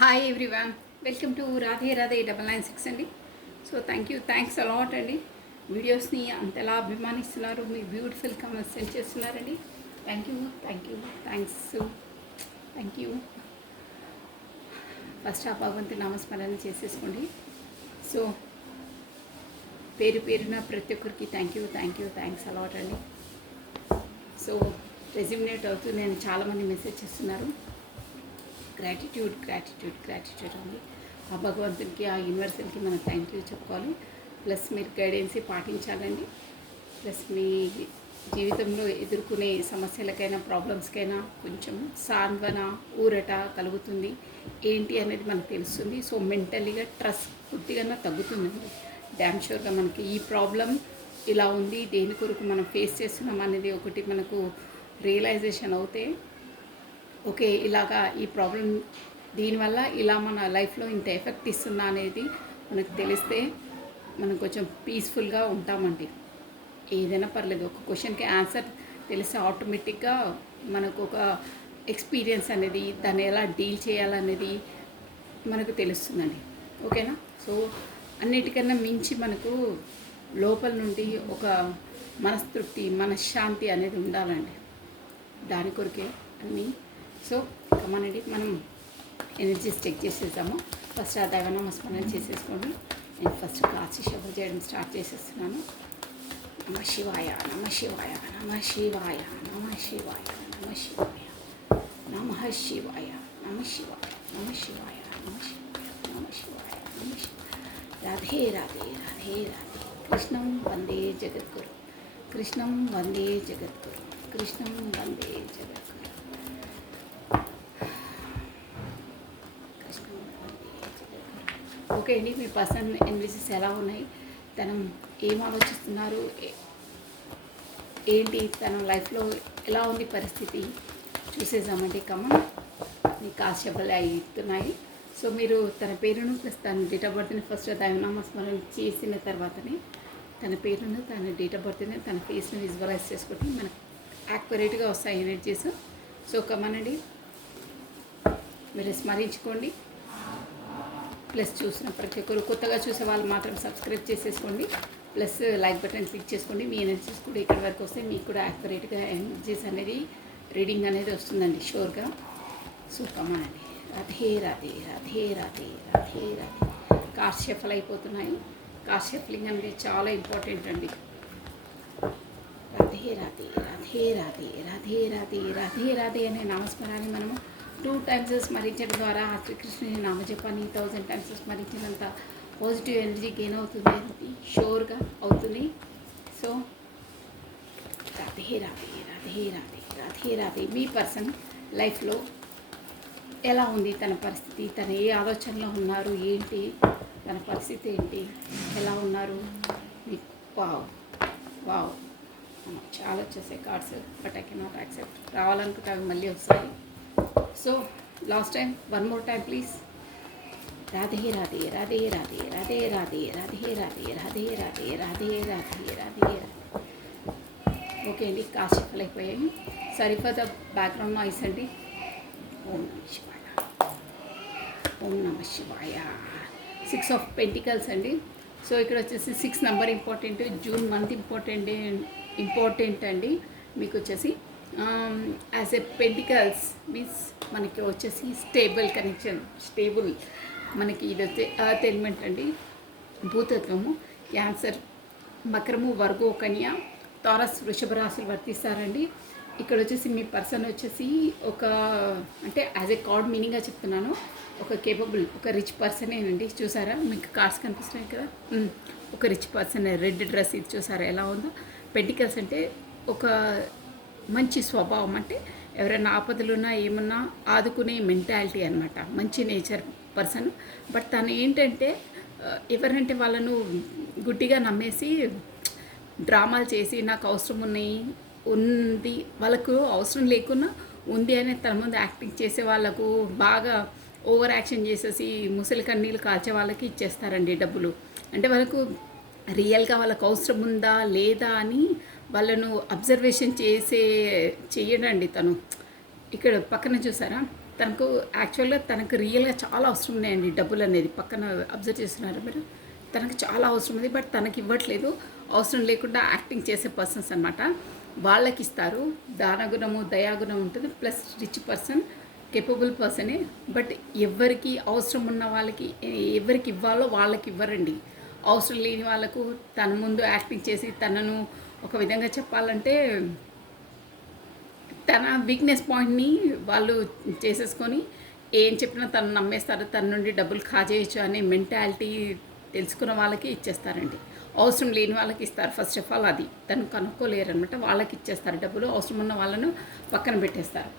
Hi everyone, welcome to Radhe Radhe 996 అండి. So thanks a lot అండి. వీడియోస్ని అంతలా అభిమానిస్తున్నారు, మీ బ్యూటిఫుల్ కామెంట్స్ సెండ్ చేస్తున్నారండి. థ్యాంక్స్. Thank you. ఫస్ట్ ఆ భగవంతు నామస్మరణ చేసేసుకోండి. సో పేరున ప్రతి ఒక్కరికి థ్యాంక్స్ అలాట్ అండి. సో రెజ్యూమినేట్ అవుతూ నేను చాలామంది మెసేజ్ చేస్తున్నారు. గ్రాటిట్యూడ్ అండి. ఆ భగవంతునికి, ఆ యూనివర్సల్కి మనం థ్యాంక్ యూ చెప్పుకోవాలి. ప్లస్ మీరు గైడెన్స్ పాటించాలండి. ప్లస్ మీ జీవితంలో ఎదుర్కొనే సమస్యలకైనా ప్రాబ్లమ్స్కైనా కొంచెం సాంత్వన, ఊరట కలుగుతుంది. ఏంటి అనేది మనకు తెలుస్తుంది. సో మెంటలీగా స్ట్రెస్ కొద్దిగా తగ్గుతుందండి. డ్యామ్ షూర్గా మనకి ఈ ప్రాబ్లం ఇలా ఉంది, దేని కొరకు మనం ఫేస్ చేస్తున్నాం అనేది ఒకటి మనకు రియలైజేషన్ అవుతే, ఓకే ఇలాగా ఈ ప్రాబ్లం దీనివల్ల ఇలా మన లైఫ్లో ఇంత ఎఫెక్ట్ ఇస్తుందా అనేది మనకు తెలిస్తే మనం కొంచెం పీస్ఫుల్గా ఉంటామండి. ఏదైనా పర్లేదు, ఒక క్వశ్చన్కి ఆన్సర్ తెలిస్తే ఆటోమేటిక్గా మనకు ఒక ఎక్స్పీరియన్స్ అనేది, దాన్ని ఎలా డీల్ చేయాలనేది మనకు తెలుస్తుందండి. ఓకేనా? సో అన్నిటికన్నా మించి మనకు లోపల నుండి ఒక మనస్తృప్తి, మనశ్శాంతి అనేది ఉండాలండి. దాని కొరకే అన్నీ. సో కమానండి, మనం ఎనర్జీస్ చెక్ చేసేద్దాము. ఫస్ట్ ఆ దైవనామస్మరణ చేసేసుకోండి. నేను ఫస్ట్ కాచి శుభ చేయడం స్టార్ట్ చేసేస్తున్నాను. నమ శివాయ, నమ శివాయ, నమ శివాయ, నమ శివాయ, నమ శివాయ, నమ శివాయ, నమ శివాయ, నమ శివాయ, నమ శివాయ, నమ శివాయ, నమ శివాయ. రాధే రాధే రాధే రాధే. కృష్ణం వందే జగద్గురు, కృష్ణం వందే జగద్గురు, కృష్ణం వందే జగద్గురు. ఓకే అండి, మీ పర్సన్ ఎనర్జీస్ ఎలా ఉన్నాయి, తను ఏం ఆలోచిస్తున్నారు, ఏంటి తన లైఫ్లో ఎలా ఉంది పరిస్థితి చూసేద్దామండి. మీకు కాసేపలే అవుతున్నాయి. సో మీరు తన పేరును ప్లస్ తన డేట్ ఆఫ్ బర్త్ని ఫస్ట్ దైవనామస్మరణ చేసిన తర్వాతనే తన పేరును, తన డేట్ ఆఫ్ బర్త్ని, తన ఫేస్ని విజువలైజ్ చేసుకుంటే మనకు యాక్యురేట్గా వస్తాయి ఎనర్జీస్. సో కమానండి, మీరు స్మరించుకోండి. ప్లస్ చూసిన ప్రతి ఒక్కరు, కొత్తగా చూసే వాళ్ళు మాత్రం సబ్స్క్రైబ్ చేసేసుకోండి. ప్లస్ లైక్ బటన్ క్లిక్ చేసుకోండి. మీ ఎనర్జీస్ కూడా ఇక్కడ వరకు వస్తే మీకు కూడా యాక్యురేట్గా ఎనర్జీస్ అనేది రీడింగ్ అనేది వస్తుందండి షూర్గా. సో కమానండి. రాధే రాధే రాధే రాధే రాధే రాధే. కార్డ్స్ షఫల్ అయిపోతున్నాయి. కార్డ్ షఫలింగ్ అనేది చాలా ఇంపార్టెంట్ అండి. రాధే రాధే రాధే రాధే రాధే రాధే రాధే రాధే అనే నామస్మరాన్ని మనము 2 times స్మరించడం ద్వారా శ్రీకృష్ణుని నామజపాన్ని 1000 times స్మరించినంత పాజిటివ్ ఎనర్జీ గెయిన్ అవుతుంది అనేది షూర్గా అవుతుంది. సో రాధే రాధే రాధే రాధే రాధే రాధే. మీ పర్సన్ లైఫ్లో ఎలా ఉంది, తన పరిస్థితి, తన ఏ ఆలోచనలో ఉన్నారు, ఏంటి తన పరిస్థితి, ఏంటి ఎలా ఉన్నారు మీకు. వావ్ చాలా వచ్చేసాయి cards, but I cannot accept. రావాలనుకుంటే అవి మళ్ళీ వస్తాయి. So last time, one more time please. Radhe Radhe Radhe Radhe Radhe Radhe Radhe Radhe Radhe Radhe Radhe Radhe Radhe. Okay అండి, కాస్ట్ షఫల్ అయిపోయాయి. Sorry for the background noise అండి. ఓం నమ శివాయ, ఓం నమ శివాయ. 6 of Pentacles అండి. సో ఇక్కడ వచ్చేసి 6 number important, June month important అండి. మీకు వచ్చేసి యాజ్ ఎ పెంటికల్స్ మీన్స్ మనకి వచ్చేసి స్టేబుల్ కనెక్షన్, స్టేబుల్ మనకి ఇది వచ్చే ఎర్త్ ఎలిమెంట్ అండి. భూతత్వము, క్యాన్సర్, మకరము, వర్గో, కన్య, తారస్, వృషభ రాశులు వర్తిస్తారండి. ఇక్కడ వచ్చేసి మీ పర్సన్ వచ్చేసి ఒక, అంటే యాజ్ ఎ కార్డ్ మీనింగ్గా చెప్తున్నాను, ఒక కేపబుల్, ఒక రిచ్ పర్సనేనండి. చూసారా మీకు కార్డ్స్ కనిపిస్తున్నాయి కదా, ఒక రిచ్ పర్సన్. రెడ్ డ్రెస్ ఇది చూసారా ఎలా ఉందో. పెంటికల్స్ అంటే ఒక మంచి స్వభావం, అంటే ఎవరైనా ఆపదలున్నా ఏమన్నా ఆదుకునే మెంటాలిటీ అనమాట. మంచి నేచర్ పర్సన్. బట్ తను ఏంటంటే ఎవరంటే వాళ్ళను గుడ్డిగా నమ్మేసి డ్రామాలు చేసి నాకు అవసరం ఉంది, వాళ్ళకు అవసరం లేకున్నా ఉంది అని తన ముందు యాక్టింగ్ చేసే వాళ్ళకు, బాగా ఓవర్ యాక్షన్ చేసేసి ముసలి కన్నీళ్ళు కాల్చే వాళ్ళకి ఇచ్చేస్తారండి డబ్బులు. అంటే వాళ్ళకు రియల్గా వాళ్ళకు అవసరం ఉందా లేదా అని వాళ్ళను అబ్జర్వేషన్ చేయడండి తను. ఇక్కడ పక్కన చూసారా, తనకు యాక్చువల్గా తనకు రియల్గా చాలా అవసరం ఉన్నాయండి డబ్బులు అనేది. పక్కన అబ్జర్వ్ చేస్తున్నారు మీరు? తనకు చాలా అవసరం ఉంది, బట్ తనకి ఇవ్వట్లేదు. అవసరం లేకుండా యాక్టింగ్ చేసే పర్సన్స్ అనమాట. వాళ్ళకి ఇస్తారు. దానగుణము దయాగుణం ఉంటుంది, ప్లస్ రిచ్ పర్సన్, కేపబుల్ పర్సనే. బట్ ఎవరికి అవసరం ఉన్న వాళ్ళకి ఎవరికి ఇవ్వాలో వాళ్ళకి ఇవ్వరండి. అవసరం లేని వాళ్ళకు తన ముందు యాక్టింగ్ చేసి తనను ఒక విధంగా చెప్పాలంటే తన వీక్నెస్ పాయింట్ని వాళ్ళు చేసేసుకొని ఏం చెప్పినా తను నమ్మేస్తారు, తన నుండి డబ్బులు కాజేయచ్చు అనే మెంటాలిటీ తెలుసుకున్న వాళ్ళకి ఇచ్చేస్తారండి. అవసరం లేని వాళ్ళకి ఇస్తారు. ఫస్ట్ ఆఫ్ ఆల్ అది తను కనుక్కోలేరనమాట, వాళ్ళకి ఇచ్చేస్తారు డబ్బులు. అవసరం ఉన్న వాళ్ళను పక్కన పెట్టేస్తారు.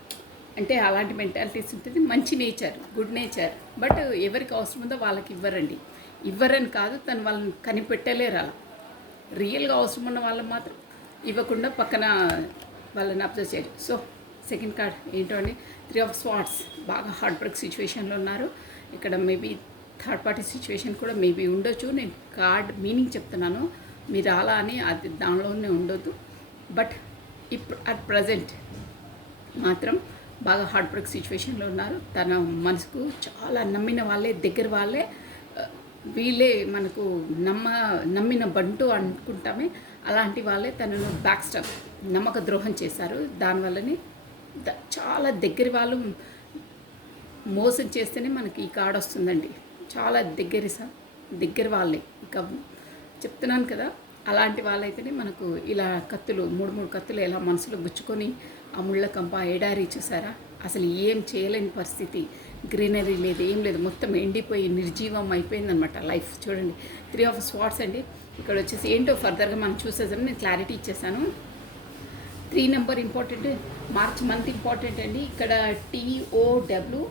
అంటే అలాంటి మెంటాలిటీస్ ఉంటుంది. మంచి నేచర్, గుడ్ నేచర్. బట్ ఎవరికి అవసరం ఉందో వాళ్ళకి ఇవ్వరండి. ఇవ్వరని కాదు, తను వాళ్ళని కనిపెట్టలేరు. అలా రియల్గా అవసరం ఉన్న వాళ్ళని మాత్రం ఇవ్వకుండా పక్కన వాళ్ళని అబ్జర్వ్ చేయరు. సో సెకండ్ కార్డ్ ఏంటో అండి, 3 of Swords. బాగా హార్ట్ బ్రేక్ సిచ్యువేషన్లో ఉన్నారు. ఇక్కడ మేబీ థర్డ్ పార్టీ సిచ్యువేషన్ కూడా మేబీ ఉండొచ్చు. నేను కార్డ్ మీనింగ్ చెప్తున్నాను, మీరు అలా అని అది దానిలోనే ఉండొద్దు. బట్ ఇప్పుడు అట్ ప్రజెంట్ మాత్రం బాగా హార్ట్ బ్రేక్ సిచ్యువేషన్లో ఉన్నారు. తన మనసుకు చాలా నమ్మిన వాళ్ళే, దగ్గర వాళ్ళే, వీళ్ళే మనకు నమ్మిన బంటు అనుకుంటామే, అలాంటి వాళ్ళే తనను బ్యాక్ స్టెప్ నమ్మక ద్రోహం చేశారు. దానివల్లనే చాలా దగ్గర వాళ్ళు మోసం చేస్తేనే మనకి ఈ కార్డ్ వస్తుందండి. చాలా దగ్గర వాళ్ళే. ఇక చెప్తున్నాను కదా, అలాంటి వాళ్ళైతేనే మనకు ఇలా కత్తులు 3 కత్తులు ఎలా మనసులో గుచ్చుకొని ఆ ముళ్ళ కంప ఎడారి చూసారా, అసలు ఏం చేయలేని పరిస్థితి, గ్రీనరీ లేదు, ఏం లేదు, మొత్తం ఎండిపోయి నిర్జీవం అయిపోయిందనమాట లైఫ్. చూడండి 3 of Swords అండి. ఇక్కడ వచ్చేసి ఏంటో ఫర్దర్గా మనం చూసేసాను, నేను క్లారిటీ ఇచ్చేసాను. 3 number important, March month important అండి. ఇక్కడ TOW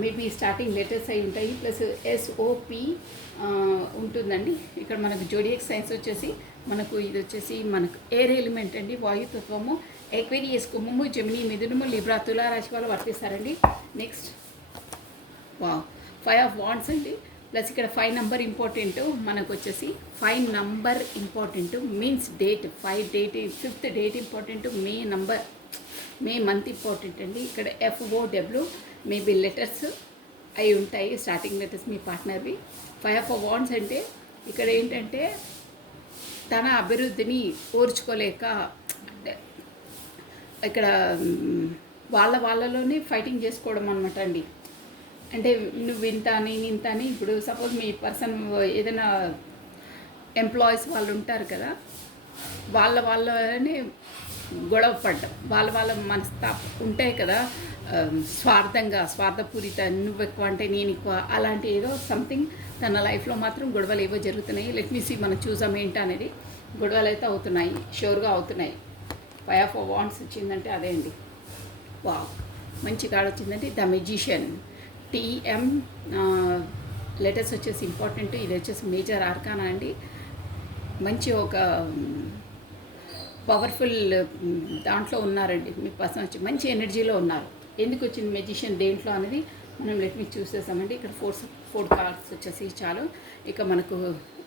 మేబీ స్టార్టింగ్ లెటర్స్ అయి ఉంటాయి, ప్లస్ SOP ఉంటుందండి. ఇక్కడ మనకు జోడియాక్ సైన్స్ వచ్చేసి మనకు ఇది వచ్చేసి మనకు ఎయిర్ ఎలిమెంట్ అండి, వాయుతత్వము. ఎక్వేరియస్, కుంభము, జెమిని, మిథునము, లిబ్రా, తులా రాశి వాళ్ళు వర్తిస్తారండి. నెక్స్ట్ 5 of Wands అండి. ప్లస్ ఇక్కడ 5 నెంబర్ ఇంపార్టెంట్ మనకు వచ్చేసి 5 number important means date, 5th date important, May month important అండి. ఇక్కడ FOW మేబీ లెటర్స్ అయి ఉంటాయి, స్టార్టింగ్ లెటర్స్ మీ పార్ట్నర్వి. 5 of Wands అంటే ఇక్కడ ఏంటంటే తన అభివృద్ధిని ఓర్చుకోలేక ఇక్కడ వాళ్ళలోనే ఫైటింగ్ చేసుకోవడం అనమాట అండి. అంటే నువ్వు ఇంత అని ఇంత అని, ఇప్పుడు సపోజ్ మీ పర్సన్ ఏదైనా ఎంప్లాయీస్ వాళ్ళు ఉంటారు కదా, వాళ్ళని గొడవ పడ్డం, వాళ్ళ మనస్తాపం ఉంటాయి కదా, స్వార్థపూరిత, నువ్వు ఎక్కువ అంటే నేను ఎక్కువ, అలాంటి ఏదో సంథింగ్ తన లైఫ్లో మాత్రం గొడవలు ఏవో జరుగుతున్నాయి. లెట్ మీ సీ, మనం చూసాం ఏంటి అనేది. గొడవలు అయితే అవుతున్నాయి, షూర్గా అవుతున్నాయి. 5 of Wands వచ్చిందంటే అదే అండి. మంచి కార్డ్ వచ్చిందంటే ద మెజిషియన్. TM లెటర్స్ వచ్చేసి ఇంపార్టెంట్. ఇది వచ్చేసి మేజర్ ఆర్కానా అండి. మంచి ఒక పవర్ఫుల్ దాంట్లో ఉన్నారండి మీ పర్సన్ వచ్చి, మంచి ఎనర్జీలో ఉన్నారు. ఎందుకు వచ్చింది మెజిషియన్ దేంట్లో అనేది మనం లెట్ మీ చూసేసామండి. ఇక్కడ 4 కార్డ్స్ వచ్చేసి చాలు. ఇక మనకు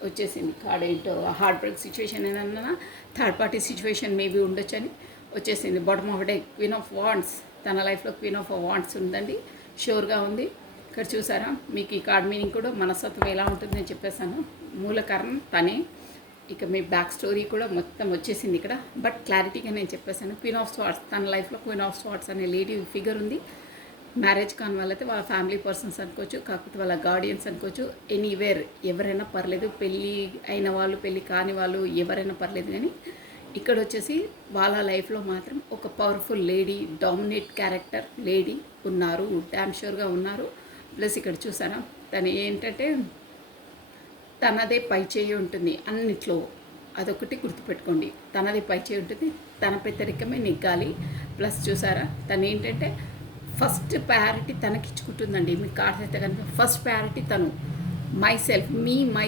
వచ్చేసింది కార్డ్ ఏంటో, హార్ట్ బ్రేక్ సిచ్యువేషన్ ఏదన్నా థర్డ్ పార్టీ సిచ్యువేషన్ మేబీ ఉండొచ్చు అని వచ్చేసింది. Bottom of day queen of wands, తన లైఫ్లో క్వీన్ ఆఫ్ వాండ్స్ ఉందండి, షూర్గా ఉంది. ఇక్కడ చూసారా, మీకు ఈ కార్డ్ మీనింగ్ కూడా మనస్తత్వం ఎలా ఉంటుంది నేను చెప్పేశాను. మూల కారణం తనే. ఇక మీ బ్యాక్ స్టోరీ కూడా మొత్తం వచ్చేసింది ఇక్కడ, బట్ క్లారిటీగా నేను చెప్పేశాను. క్వీన్ ఆఫ్ స్వార్డ్స్, తన లైఫ్లో క్వీన్ ఆఫ్ స్వార్డ్స్ అనే లేడీ ఫిగర్ ఉంది. మ్యారేజ్ కాని వాళ్ళైతే వాళ్ళ ఫ్యామిలీ పర్సన్స్ అనుకోవచ్చు, కాకపోతే వాళ్ళ గార్డియన్స్ అనుకోవచ్చు, ఎనీవేర్ ఎవరైనా పర్లేదు, పెళ్ళి అయిన వాళ్ళు పెళ్ళి కాని వాళ్ళు ఎవరైనా పర్లేదు. కానీ ఇక్కడ వచ్చేసి వాళ్ళ లైఫ్లో మాత్రం ఒక powerful lady, dominate character lady ఉన్నారు, డ్యామ్ షూర్గా ఉన్నారు. ప్లస్ ఇక్కడ చూసారా, తను ఏంటంటే తనదే పై చేయి ఉంటుంది అన్నిట్లో, అదొకటి గుర్తుపెట్టుకోండి. తనదే పై చేయి ఉంటుంది, తన పెద్దరికమే నెగ్గాలి. ప్లస్ చూసారా, తను ఏంటంటే ఫస్ట్ ప్రయారిటీ తనకిచ్చుకుంటుందండి. మీకు కార్డ్స్ అయితే కనుక ఫస్ట్ ప్రయారిటీ తను, మై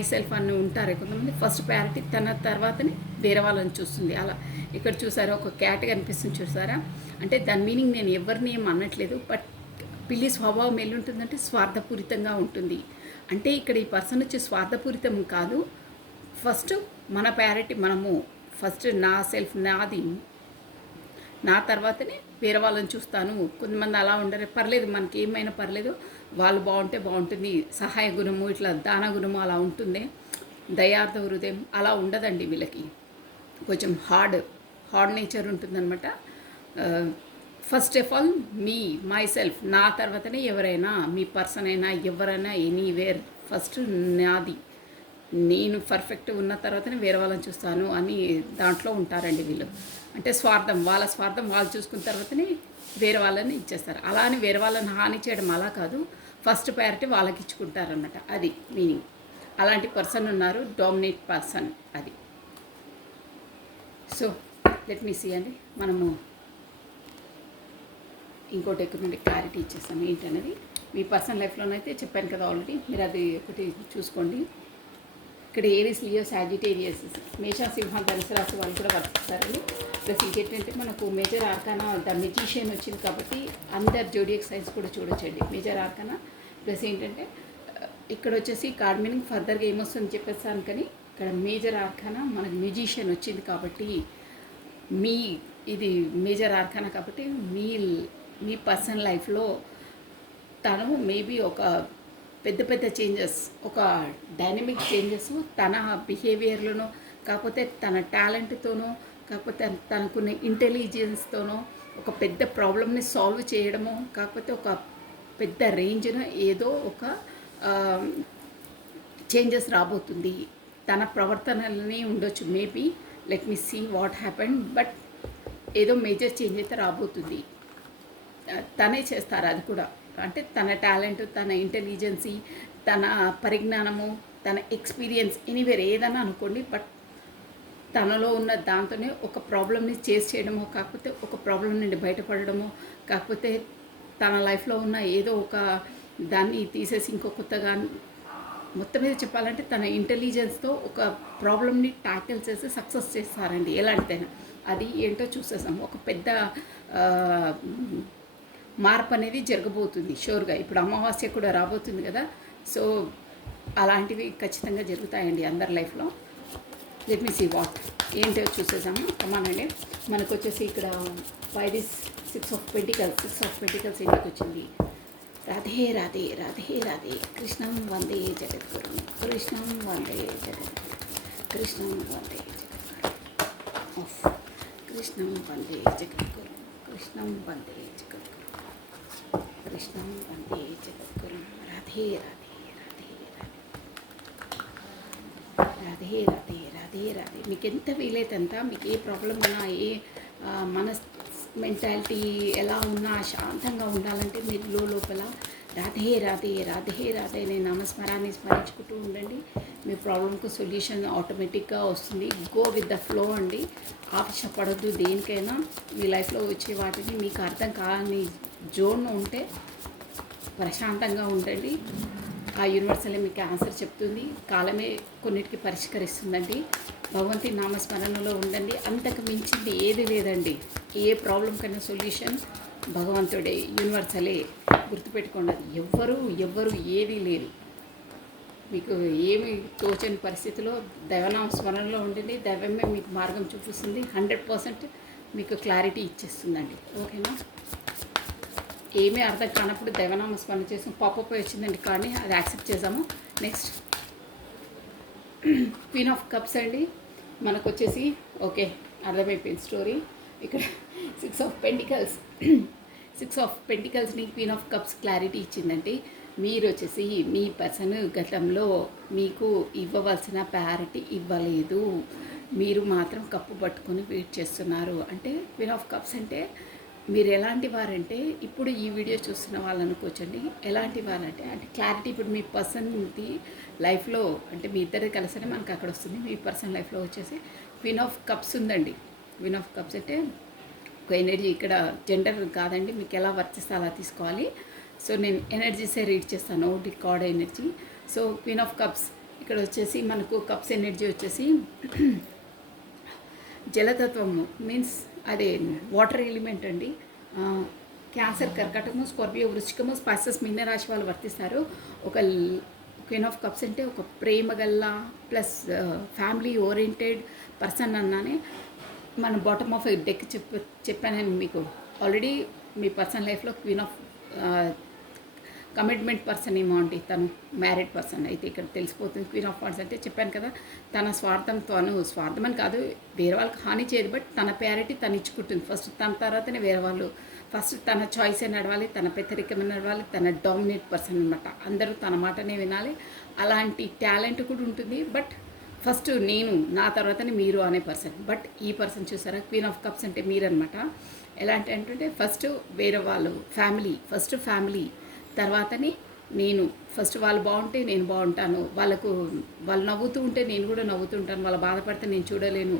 సెల్ఫ్ అని ఉంటారు కొంతమంది. ఫస్ట్ ప్రయారిటీ తన తర్వాతనే వేరే వాళ్ళని చూస్తుంది. అలా ఇక్కడ చూసారా, ఒక క్యాట్ కనిపిస్తుంది చూసారా. అంటే దాని మీనింగ్ నేను ఎవరిని ఏం అనట్లేదు, బట్ పిల్లి స్వభావం ఎలా ఉంటుందంటే స్వార్థపూరితంగా ఉంటుంది. అంటే ఇక్కడ ఈ పర్సన్ వచ్చి స్వార్థపూరితం కాదు, ఫస్ట్ మన ప్రయారిటీ మనము, ఫస్ట్ నా సెల్ఫ్ నాది, నా తర్వాతనే వేరే వాళ్ళని చూస్తాను. కొంతమంది అలా ఉండరు, పర్లేదు మనకి ఏమైనా పర్లేదు, వాళ్ళు బాగుంటే బాగుంటుంది, సహాయ గుణము ఇట్లా దాన గుణము అలా ఉంటుంది. దయార్థ హృదయం అలా ఉండదండి వీళ్ళకి. కొంచెం హార్డ్ నేచర్ ఉంటుందన్నమాట. First of all my self, నా తర్వాతనే ఎవరైనా, మీ పర్సన్ అయినా ఎవరైనా ఎనీవేర్, ఫస్ట్ నాది, నేను పర్ఫెక్ట్ ఉన్న తర్వాతనే వేరే వాళ్ళని చూస్తాను అని దాంట్లో ఉంటారండి వీళ్ళు. అంటే వాళ్ళ స్వార్థం వాళ్ళు చూసుకున్న తర్వాతనే వేరే వాళ్ళని ఇచ్చేస్తారు. అలా అని వేరే వాళ్ళని హాని చేయడం అలా కాదు, ఫస్ట్ ప్రయారిటీ వాళ్ళకి ఇచ్చుకుంటారన్నమాట. అది మీనింగ్. అలాంటి పర్సన్ ఉన్నారు, డామినేట్ పర్సన్ అది. సో లెట్ మీ సీ అండి, మనము ఇంకోటి ఎక్కువ క్లారిటీ ఇచ్చేస్తాను ఏంటనేది. మీ పర్సనల్ లైఫ్లోనైతే చెప్పాను కదా ఆల్రెడీ, మీరు అది ఒకటి చూసుకోండి. ఇక్కడ ఏరీస్, లియో, సాజిటేరియస్, మేష, సింహ, ధనుసు రాశి వాళ్ళు కూడా వర్తిస్తారండి. ప్లస్ ఇంకేంటంటే మనకు మేజర్ ఆర్కానా ద మెజిషియన్ వచ్చింది కాబట్టి అందరు జోడియక్ సైన్స్ కూడా చూడొచ్చండి. మేజర్ ఆర్కానా ప్లస్ ఏంటంటే ఇక్కడ వచ్చేసి కార్డ్ మీనింగ్ ఫర్దర్గా ఏమొస్తుందని చెప్పేస్తాను, కానీ ఇక్కడ మేజర్ ఆర్కానా మనకు మెజిషియన్ వచ్చింది కాబట్టి ఇది మేజర్ ఆర్కానా కాబట్టి మీ పర్సనల్ లైఫ్లో తను మేబీ ఒక పెద్ద చేంజెస్, ఒక డైనమిక్ చేంజెస్ తన బిహేవియర్లోనో, కాకపోతే తన టాలెంట్తోనో, కాకపోతే తనకున్న ఇంటెలిజెన్స్తోనో ఒక పెద్ద ప్రాబ్లమ్ని సాల్వ్ చేయడమో, కాకపోతే ఒక పెద్ద రేంజ్ను ఏదో ఒక చేంజెస్ రాబోతుంది. తన ప్రవర్తనలనే ఉండొచ్చు maybe, let me see what happened, but ఏదో మేజర్ చేంజ్ అయితే రాబోతుంది. తనే చేస్తారు అది కూడా. అంటే తన టాలెంట్, తన ఇంటెలిజెన్సీ, తన పరిజ్ఞానము, తన ఎక్స్పీరియన్స్, ఎనీవేర్ ఏదైనా అనుకోండి, బట్ తనలో ఉన్న దాంతోనే ఒక ప్రాబ్లమ్ని చేసి చేయడమో, కాకపోతే ఒక ప్రాబ్లం నుండి బయటపడడమో, కాకపోతే తన లైఫ్లో ఉన్న ఏదో ఒక దాన్ని తీసేసి ఇంకో కొత్తగా, మొత్తం మీద చెప్పాలంటే తన ఇంటెలిజెన్స్తో ఒక ప్రాబ్లమ్ని ట్యాకిల్ చేసి సక్సెస్ చేస్తారండి ఎలాంటిదైనా. అది ఏంటో చూసేసాము. ఒక పెద్ద మార్పు అనేది జరగబోతుంది షూర్గా. ఇప్పుడు అమావాస్య కూడా రాబోతుంది కదా, సో అలాంటివి ఖచ్చితంగా జరుగుతాయండి అందరి లైఫ్లో. లెట్ మీ సీ వాట్ ఏంటో చూసేసాము. కమానండి, మనకు వచ్చేసి ఇక్కడ 6 ఆఫ్ పెంటికల్స్ ఇంటికి వచ్చింది. రాధే రాధే రాధే రాధే, కృష్ణం వందే జగద్గురు, కృష్ణం వందే జగద్గురు, కృష్ణం వందే జగద్గురు, కృష్ణం వందే జగద్గురు, కృష్ణం వందే జగద్గురు, కృష్ణం వందే జగద్గురు, రాధే రాధే రాధే రాధే రాధే రాధే రాధే. మీకు ఎంత వీలైతే అంత, మీకు ఏ ప్రాబ్లం ఉన్నా, ఏ మన మెంటాలిటీ ఎలా ఉన్నా శాంతంగా ఉండాలంటే మీరు లోపల రాధే రాధే రాధే రాధే అనే నామస్మరాన్ని స్మరించుకుంటూ ఉండండి. మీ ప్రాబ్లంకు సొల్యూషన్ ఆటోమేటిక్గా వస్తుంది. గో విత్ ద ఫ్లో అండి, ఆశపడద్దు దేనికైనా. మీ లైఫ్లో వచ్చే వాటిని మీకు అర్థం కాని జోన్ ఉంటే ప్రశాంతంగా ఉండండి. ఆ యూనివర్సలే మీకు ఆన్సర్ చెప్తుంది, కాలమే కొన్నిటికి పరిష్కరిస్తుందండి. భగవంతుని నామస్మరణలో ఉండండి, అంతకు మించింది ఏది లేదండి. ఏ ప్రాబ్లం కన్నా సొల్యూషన్ భగవంతుడే, యూనివర్సలే. గుర్తుపెట్టుకోండి, అది ఎవ్వరు ఏది లేదు. మీకు ఏమి తోచని పరిస్థితిలో దైవనామ స్మరణలో ఉండండి, దైవమే మీకు మార్గం చూపిస్తుంది. 100% మీకు క్లారిటీ ఇచ్చేస్తుందండి. ఓకేనా? ఏమీ అర్థం కానప్పుడు దైవనామ స్మరణ చేసాం, పాపప్ వచ్చిందండి కానీ అది యాక్సెప్ట్ చేసాము. నెక్స్ట్ క్వీన్ ఆఫ్ కప్స్ అండి, మనకు వచ్చేసి ఓకే అర్థమైపోయింది స్టోరీ. ఇక్కడ 6 ఆఫ్ పెంటికల్స్ని క్వీన్ ఆఫ్ కప్స్ క్లారిటీ ఇచ్చిందండి. మీరు వచ్చేసి మీ పర్సన్ గతంలో మీకు ఇవ్వవలసిన ప్రయారిటీ ఇవ్వలేదు, మీరు మాత్రం కప్పు పట్టుకొని వెయిట్ చేస్తున్నారు. అంటే క్వీన్ ఆఫ్ కప్స్ అంటే మీరు ఎలాంటి వారంటే, ఇప్పుడు ఈ వీడియో చూస్తున్న వాళ్ళు అనుకోవచ్చండి ఎలాంటి వారంటే, అంటే క్లారిటీ ఇప్పుడు మీ పర్సన్ది లైఫ్లో, అంటే మీ ఇద్దరు కలిసినే మనకు అక్కడ వస్తుంది. మీ పర్సన్ లైఫ్లో వచ్చేసి క్వీన్ ఆఫ్ కప్స్ ఉందండి. క్వీన్ ఆఫ్ కప్స్ అంటే ఒక ఎనర్జీ, ఇక్కడ జెండర్ కాదండి, మీకు ఎలా వర్తిస్తే అలా తీసుకోవాలి. సో నేను ఎనర్జీసే రీడ్ చేస్తాను, record energy. So queen of cups ఇక్కడ వచ్చేసి మనకు కప్స్ ఎనర్జీ వచ్చేసి జలతత్వము, మీన్స్ అదే వాటర్ ఎలిమెంట్ అండి. క్యాన్సర్, కర్కాటకము, స్కార్పియో, వృశ్చికము, స్పైసెస్, మీన రాశి వాళ్ళు వర్తిస్తారు. ఒక క్వీన్ ఆఫ్ కప్స్ అంటే ఒక ప్రేమ గల్ల ప్లస్ ఫ్యామిలీ ఓరియంటెడ్ పర్సన్ అన్నానే. మన బాటమ్ ఆఫ్ డెక్ చెప్పానని మీకు ఆల్రెడీ మీ పర్సనల్ లైఫ్లో క్వీన్ ఆఫ్ కమిట్మెంట్ పర్సన్ ఏమో అండి, తను మ్యారీడ్ పర్సన్ అయితే ఇక్కడ తెలిసిపోతుంది. క్వీన్ ఆఫ్ వాండ్స్ అంటే చెప్పాను కదా, తన స్వార్థం అని కాదు, వేరే వాళ్ళకి హాని చేయదు, బట్ తన ప్యారిటీ తను ఇచ్చుకుంటుంది ఫస్ట్, తన తర్వాతనే వేరే వాళ్ళు. ఫస్ట్ తన చాయిసే నడవాలి, తన పెత్తరికమే నడవాలి, తన డామినేట్ పర్సన్ అనమాట. అందరూ తన మాటనే వినాలి. అలాంటి టాలెంట్ కూడా ఉంటుంది. బట్ ఫస్ట్ నేను, నా తర్వాతనే మీరు అనే పర్సన్. బట్ ఈ పర్సన్ చూసారా, క్వీన్ ఆఫ్ కప్స్ అంటే మీరనమాట. ఎలాంటి అంటే ఫస్ట్ వేరే వాళ్ళు, ఫస్ట్ ఫ్యామిలీ తర్వాతని నేను. ఫస్ట్ వాళ్ళు బాగుంటే నేను బాగుంటాను, వాళ్ళు నవ్వుతూ ఉంటే నేను కూడా నవ్వుతూ ఉంటాను, వాళ్ళు బాధపడితే నేను చూడలేను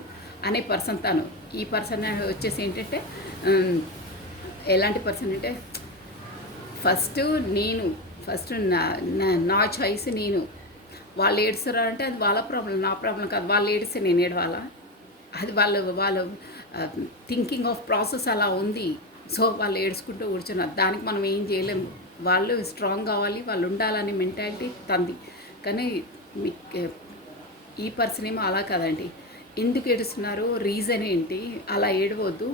అనే పర్సన్ తను. ఈ పర్సన్ వచ్చేసి ఏంటంటే ఎలాంటి పర్సన్ అంటే ఫస్ట్ నేను, ఫస్ట్ నా చాయిస్ నేను. వాళ్ళు ఏడుస్తారంటే అది వాళ్ళ ప్రాబ్లం, నా ప్రాబ్లం కాదు. వాళ్ళు ఏడిస్తే నేను ఏడవాలా? అది వాళ్ళ థింకింగ్ ఆఫ్ ప్రాసెస్ అలా ఉంది. సో వాళ్ళు ఏడ్చుకుంటూ కూర్చున్నారు, దానికి మనం ఏం చేయలేము. వాళ్ళు స్ట్రాంగ్ కావాలి, వాళ్ళు ఉండాలనే మెంటాలిటీ తంది. కానీ ఈ పర్సన్ ఏమో అలా కాదండి. ఎందుకు ఏడుస్తున్నారు, రీజన్ ఏంటి, అలా ఏడవద్దు,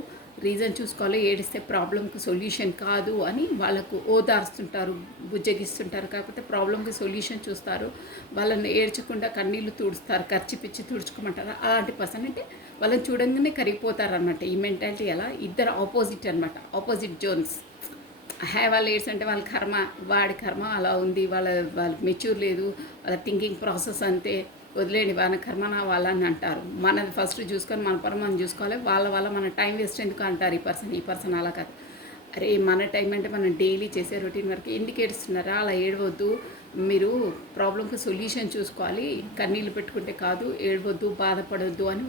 రీజన్ చూసుకోవాలి. ఏడిస్తే ప్రాబ్లంకి సొల్యూషన్ కాదు అని వాళ్ళకు ఓదార్స్తుంటారు, బుజ్జగిస్తుంటారు. కాకపోతే ప్రాబ్లంకి సొల్యూషన్ చూస్తారు. వాళ్ళని ఏడ్చకుండా కన్నీళ్ళు తుడుస్తారు, ఖర్చిపిచ్చి తుడుచుకోమంటారు. అలాంటి పర్సన్ అంటే వాళ్ళని చూడంగానే కరిగిపోతారనమాట. ఈ మెంటాలిటీ ఎలా, ఇద్దరు ఆపోజిట్ అనమాట, ఆపోజిట్ జోన్స్. వాళ్ళు ఏడ్స్ వాళ్ళ కర్మ, వాడి కర్మ అలా ఉంది, వాళ్ళకి మెచ్యూర్ లేదు, వాళ్ళ థింకింగ్ ప్రాసెస్ అంతే, వదిలేండి వాళ్ళ కర్మ నా వాళ్ళని అంటారు. మనది ఫస్ట్ చూసుకొని మన పని మనం చూసుకోవాలి. వాళ్ళ మన టైం వేస్ట్ ఎందుకు అంటారు ఈ పర్సన్ అలా కాదు. అరే మన టైం అంటే మనం డైలీ చేసే రొటీన్ వరకు ఎందుకు ఏడుస్తున్నారా, అలా ఏడవద్దు. మీరు ప్రాబ్లంకి సొల్యూషన్ చూసుకోవాలి, కన్నీళ్ళు పెట్టుకుంటే కాదు, ఏడవద్దు, బాధపడవద్దు అని